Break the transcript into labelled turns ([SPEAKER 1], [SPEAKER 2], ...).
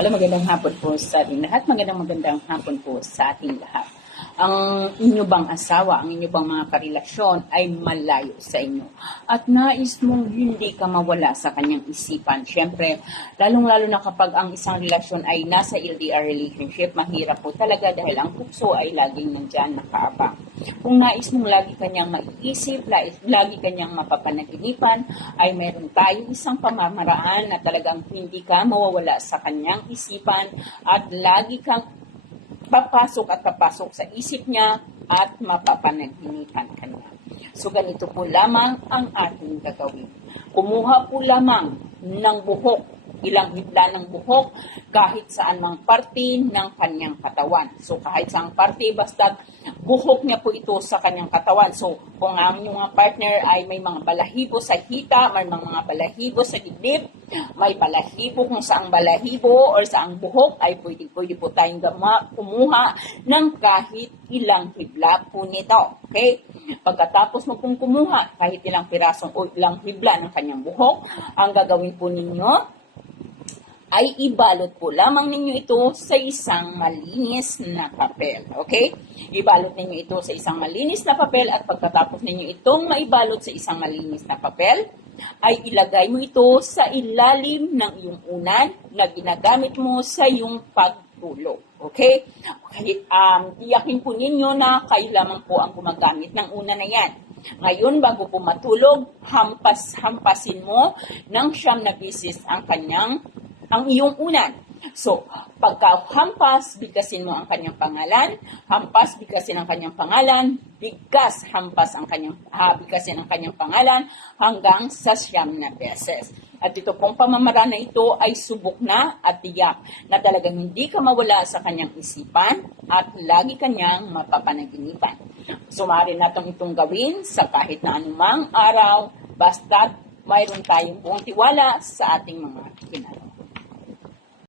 [SPEAKER 1] Hello, magandang hapon po sa ating lahat. Magandang magandang hapon po sa ating lahat. Ang inyo bang asawa, ang inyo bang mga karelasyon ay malayo sa inyo. At nais mong hindi ka mawala sa kanyang isipan. Siyempre, lalong-lalo na kapag ang isang relasyon ay nasa LDR relationship, mahirap po talaga dahil ang puso ay laging nandyan nakaabang. Kung nais mong lagi kanyang maiisip, lagi, kanyang mapapanaginipan, ay meron tayong isang pamamaraan na talagang hindi ka mawawala sa kanyang isipan at lagi kang papasok at papasok sa isip niya at mapapanaginipan ka niya. So ganito po lamang ang ating gagawin. Kumuha po lamang ng buhok, ilang hibla ng buhok, kahit saan mang parte ng kanyang katawan. So kahit saan parte, basta buhok niya po ito sa kanyang katawan. So kung ang inyong partner ay may mga balahibo sa hita, may mga, balahibo sa dibdib, may balahibo kung saang balahibo or saang buhok, ay pwede, pwede po tayong kumuha ng kahit ilang hibla po nito. Okay? Pagkatapos mo pong kumuha kahit ilang pirasong o ilang hibla ng kanyang buhok, ang gagawin po ninyo ay ibalot po lamang ninyo ito sa isang malinis na papel. Okay? Ibalot ninyo ito sa isang malinis na papel at pagkatapos ninyo itong maibalot sa isang malinis na papel, ay ilagay mo ito sa ilalim ng iyong unan na ginagamit mo sa iyong pagtulog. Okay? okay um, tiyakin po ninyo na kayo lamang po ang gumagamit ng unan na yan. Ngayon, bago po matulog, hampas-hampasin mo ng siyam na bisis ang kanyang ang iyong unan. So, pagka hampas, bigkasin mo ang kanyang pangalan, hampas, bigkasin ang kanyang pangalan, bigkas, hampas ang kanyang, ha, bigkasin ang kanyang pangalan hanggang sa siyam na beses. At ito pong pamamaraan na ito ay subok na at tiyak na talagang hindi ka mawala sa kanyang isipan at lagi kanyang mapapanaginipan. Sumari natin itong gawin sa kahit na anumang araw, basta mayroon tayong buong tiwala sa ating mga kinala.